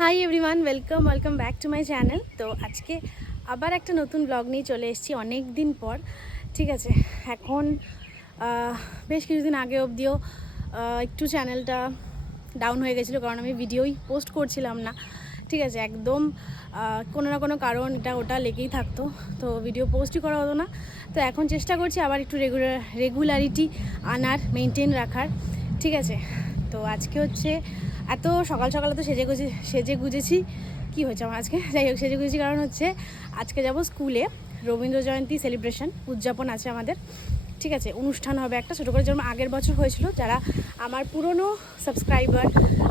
Hi everyone, welcome back to my channel. তো আজকে আবার একটা নতুন ব্লগ নিয়ে চলে এসেছি অনেক দিন পর। ঠিক আছে, এখন বেশ কিছুদিন আগে অবধিও একটু চ্যানেলটা ডাউন হয়ে গেছিলো, কারণ আমি ভিডিওই পোস্ট করছিলাম না। ঠিক আছে, একদম কোনো না কোনো কারণ এটা ওটা লেগেই থাকতো, তো ভিডিও পোস্টই করা হতো না। তো এখন চেষ্টা করছি আবার একটু রেগুলারিটি আনার, মেনটেন রাখার। ঠিক আছে, তো আজকে হচ্ছে এত সকাল সকালে তো সেজে গুজেছি। কী হয়েছে আমার আজকে, যাই হোক, সেজে গুজেছি কারণ হচ্ছে আজকে যাব স্কুলে। রবীন্দ্র জয়ন্তী সেলিব্রেশন উদযাপন আছে আমাদের। ঠিক আছে, অনুষ্ঠান হবে একটা ছোটো করে, যেমন আগের বছর হয়েছিল। যারা আমার পুরনো সাবস্ক্রাইবার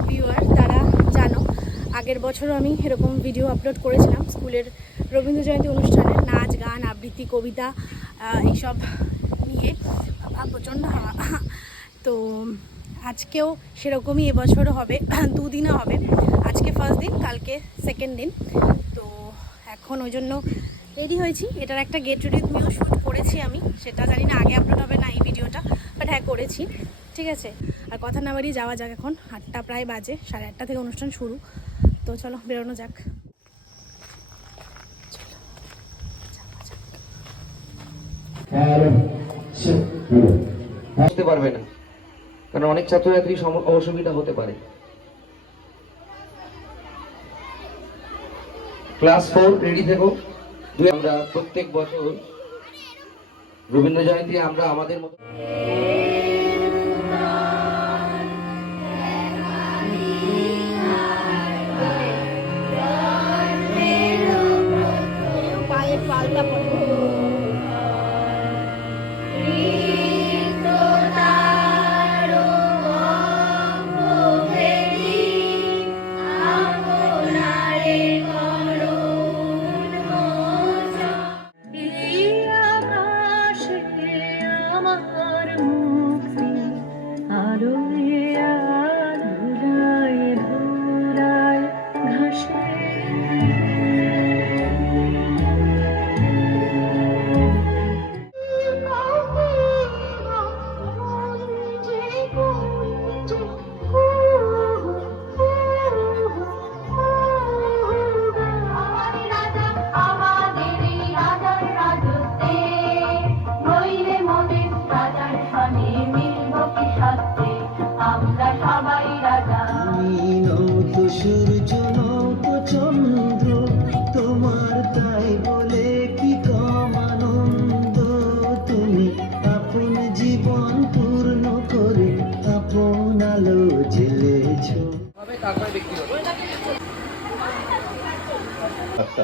ভিউয়ার তারা জানো, আগের বছরও আমি এরকম ভিডিও আপলোড করেছিলাম স্কুলের রবীন্দ্র জয়ন্তী অনুষ্ঠানে, নাচ গান আবৃত্তি কবিতা এইসব নিয়ে। প্রচণ্ড হাওয়া। তো আজকেও সেরকমই এবছরও হবে, দুদিনও হবে। আজকে ফার্স্ট দিন, কালকে সেকেন্ড দিন। তো এখন ওই জন্য রেডি হয়েছি। এটার একটা গেট রেডি তুমিও শ্যুট করেছি আমি, সেটা জানি না আগে আপলোড হবে না এই ভিডিওটা, বাট হ্যাঁ করেছি। ঠিক আছে, আর কথা না বাড়িয়ে যাওয়া যাক। এখন 8টা প্রায় বাজে, 8:30 থেকে অনুষ্ঠান শুরু। তো চলো বেরোনো যাক। বুঝতে পারবে না, কারণ অনেক ছাত্রছাত্রী অসুবিধা হতে পারে। ক্লাস 4 রেডি থেকো। আমরা প্রত্যেক বছর রবীন্দ্র জয়ন্তী আমরা আমাদের মতো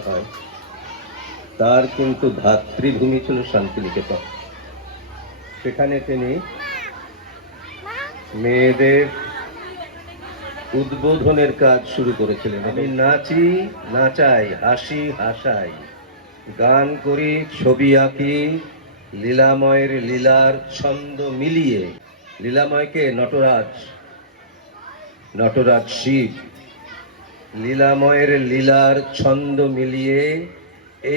হয়। তার কিন্তু ধাত্রীভূমি ছিল শান্তিনিকেতন। সেখানে তিনি মেয়েদের উদ্বোধনের কাজ শুরু করেছিলেন। আমি নাচি নাচাই, হাসি হাসাই, গান করি, ছবি আঁকি, লীলাময়ের লীলার ছন্দ মিলিয়ে। লীলাময়কে নটরাজ শিব, লীলাময়ের লীলার ছন্দ মিলিয়ে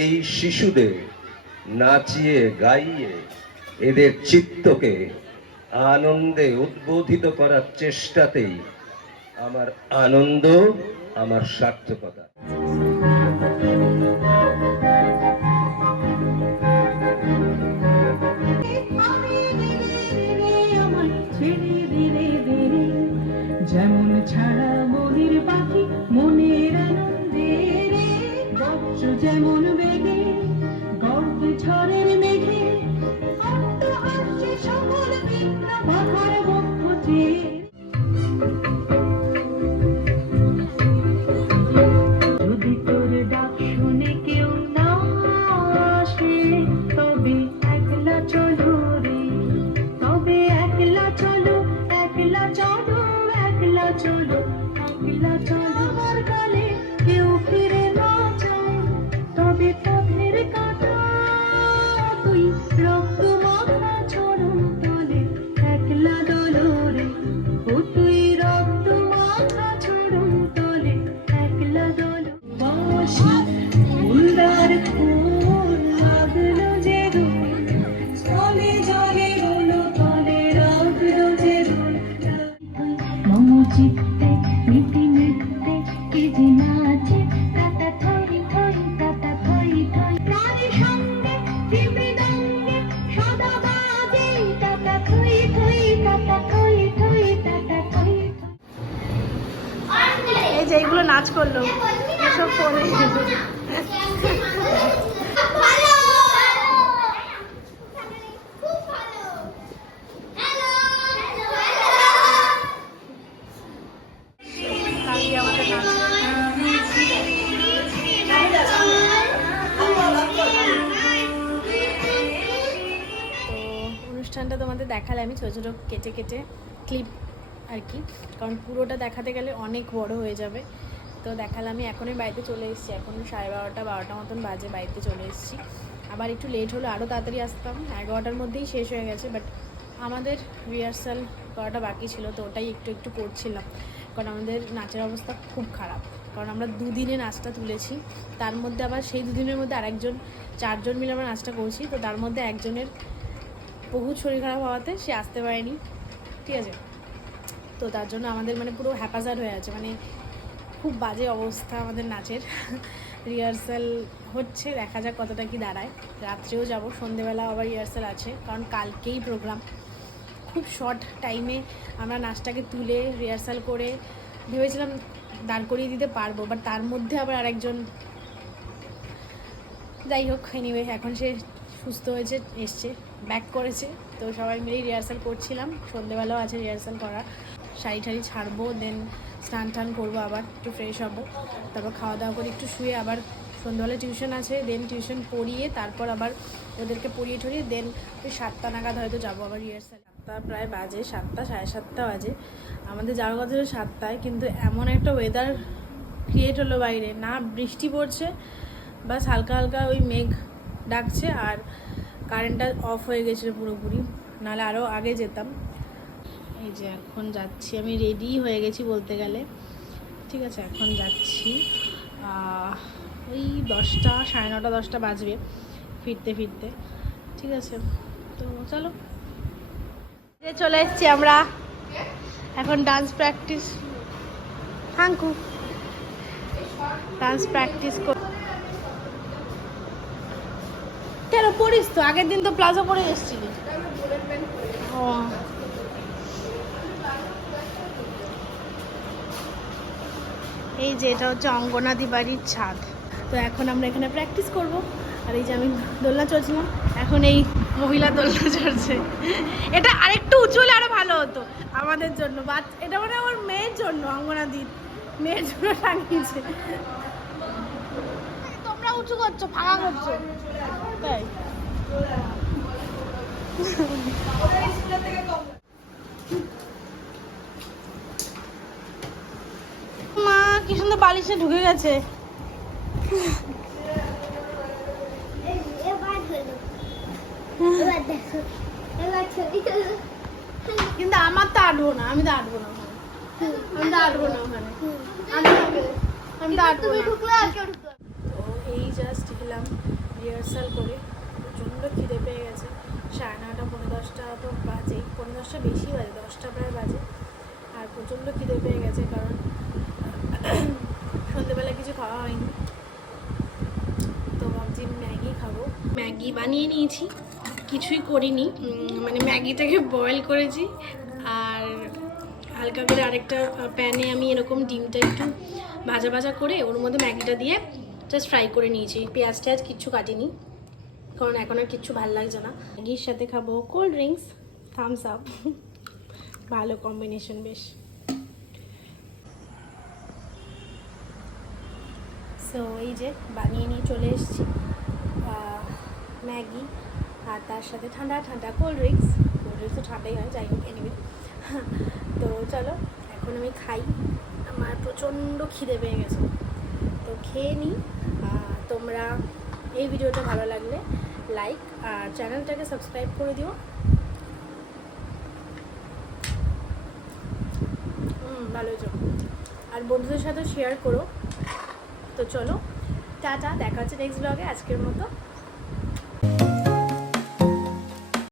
এই শিশুদের নাচিয়ে গাইয়ে এদের চিত্তকে আনন্দে উদ্বোধিত করার চেষ্টাতেই আমার আনন্দ, আমার সার্থকতা। যেমন ছাড়া মনের পাখি মনের আনন্দে রে, বজ্র যেমন বেগে গর্বে ঝড়ের মেঘে, অন্ত আসছে সকল বিঘ্ন বাধার বক্ষ চেয়ে। যদি তোর ডাক শুনে কেউ না আসে, তবে একলা চলো রে, তবে একলা চলো, একলা চলো, একলা চলো, একলা চলো। আমার কালে কেউ ফিরে না যায়, তবে পথের কাঁটা তুই রক্ত মাখা চরণ তলে একলা দলো রে, ও তুই রক্ত চিত্তে মিটি মিটতে কি যে নাচে তাতা থই থই তাতা থই থই প্রাণের সঙ্গে যে মৃদঙ্গে সদা বাজে তাতা থই থই তাতা থই থই তাতা থই থই। এই যে এইগুলো নাচ করলো এসব ফোনে। অনুষ্ঠানটা তোমাদের দেখালে আমি ছোটো ছোটো কেটে কেটে ক্লিপ আর কি, কারণ পুরোটা দেখাতে গেলে অনেক বড় হয়ে যাবে। তো দেখালে আমি এখনই বাড়িতে চলে এসেছি, এখন 12:30 মতন বাজে, বাড়িতে চলে এসেছি। আবার একটু লেট হলো, আরও তাড়াতাড়ি আসতাম, 11টার মধ্যেই শেষ হয়ে গেছে। বাট আমাদের রিহার্সাল করাটা বাকি ছিল, তো ওটাই একটু একটু করছিলাম, কারণ আমাদের নাচের অবস্থা খুব খারাপ। কারণ আমরা 2 দিনে নাচটা তুলেছি, তার মধ্যে আবার সেই 2 দিনের মধ্যে আরেকজন 4 জন মিলে আমরা নাচটা করছি। তো তার মধ্যে একজনের বহু শরীর খারাপ হওয়াতে সে আসতে পারেনি, ঠিক আছে। তো তার জন্য আমাদের মানে পুরো হ্যাপাজার্ড হয়ে আছে, মানে খুব বাজে অবস্থা আমাদের নাচের। রিহার্সাল হচ্ছে, দেখা যাক কতটা কি দাঁড়ায়। রাত্রেও যাব, সন্ধেবেলা আবার রিহার্সাল আছে, কারণ কালকেই প্রোগ্রাম। খুব শর্ট টাইমে আমরা নাচটাকে তুলে রিহার্সাল করে ভেবেছিলাম দাঁড় করিয়ে দিতে পারবো, বাট তার মধ্যে আবার আরেকজন, যাই হোক, এনিওয়ে এখন সে সুস্থ হয়েছে, এসছে, ব্যাক করেছে। তো সবাই মিলেই রিহার্সাল করছিলাম, সন্ধেবেলাও আছে রিহার্সাল করা। শাড়ি ঠাড়ি ছাড়বো, দেন স্নান টান করবো, আবার একটু ফ্রেশ হবো, তারপর খাওয়া দাওয়া করে একটু শুয়ে, আবার সন্ধ্যাবেলা টিউশন আছে, দেন টিউশন পড়িয়ে তারপর আবার ওদেরকে পড়িয়ে ঠরিয়ে দেন ওই 7টা নাগাদ হয়তো যাবো আবার রিহার্সাল। 7টা প্রায় বাজে, 7টা 7:30 বাজে। আমাদের যাওয়ার কথা ছিল 7টায়, কিন্তু এমন একটা ওয়েদার ক্রিয়েট হলো বাইরে, না বৃষ্টি পড়ছে, বাস হালকা হালকা ওই মেঘ ডাকছে, আর কারেন্টটা অফ হয়ে গেছিলো পুরোপুরি, নাহলে আরও আগে যেতাম। এই যে এখন যাচ্ছি, আমি রেডি হয়ে গেছি বলতে গেলে, ঠিক আছে। এখন যাচ্ছি, ওই 10টা 9:30 10টা বাজবে ফিরতে ফিরতে, ঠিক আছে। তো চলো, চলে এসেছি আমরা এখন dance practice, thank you dance practice কর। কেন পড়িস তো, আগের দিন তো প্লাজো পরে এসেছিলি। ও এই যে এটা হচ্ছে অঙ্গনাদি বাড়ির ছাদ। তো এখন আমরা এখানে প্র্যাকটিস করব। আর এই যে আমি দোলনা চলছিলাম, এখন এই মহিলা দোলনা চড়ছে। এটা আরেকটু উঁচু হলে আরো ভালো হতো আমাদের জন্য, এটা মানে আমার মেয়ের জন্য, অঙ্গনাদির মেয়ের জন্য টাঙিয়েছে। তোমরা উঁচু করছো, ফাঁকা করছো, তাই মা কি সুন্দর বালিশে ঢুকে গেছে। কিন্তু আমার তো আটবো না, আমি তো আটবো না ওখানে, আমি তো আটবো না ওখানে, আমি তো আটবো না। তো এই জাস্ট এলাম রিহার্সাল করে, প্রচণ্ড খিদে পেয়ে গেছে। 9:30 পৌনে 10টা তো বাজে, পৌনে 10টা বেশি বাজে, 10টা প্রায় বাজে। আর প্রচণ্ড খিদে পেয়ে গেছে, কারণ সন্ধ্যেবেলা কিছু খাওয়া হয়নি। তো ভাবছি ম্যাগি খাবো, ম্যাগি বানিয়ে নিয়েছি, কিছুই করিনি, মানে ম্যাগিটাকে বয়েল করেছি, আর হালকা করে আরেকটা প্যানে আমি এরকম ডিমটা একটু ভাজা ভাজা করে ওর মধ্যে ম্যাগিটা দিয়ে জাস্ট ফ্রাই করে নিয়েছি। পেঁয়াজ টেয়াজ কিচ্ছু কাটিনি, কারণ এখন আর কিচ্ছু ভালো লাগছে না। ম্যাগির সাথে খাবো কোল্ড ড্রিঙ্কস, থামস আপ, ভালো কম্বিনেশন বেশ। সো এই যে বানিয়ে নিয়ে চলে এসেছি ম্যাগি, আর তার সাথে ঠান্ডা ঠান্ডা কোল্ড ড্রিঙ্কস তো ঠান্ডাই হয়, যাই হোক এনিওয়ে। তো চলো এখন আমি খাই, আমার প্রচণ্ড খিদে পেয়ে গেছে, তো খেয়ে নিই। তোমরা এই ভিডিওটা ভালো লাগলে লাইক আর চ্যানেলটাকে সাবস্ক্রাইব করে দিও। ভালো হয়েছে, আর বন্ধুদের সাথে শেয়ার করো। তো চলো টাটা, দেখা হচ্ছে নেক্সট ব্লগে। আজকের মতো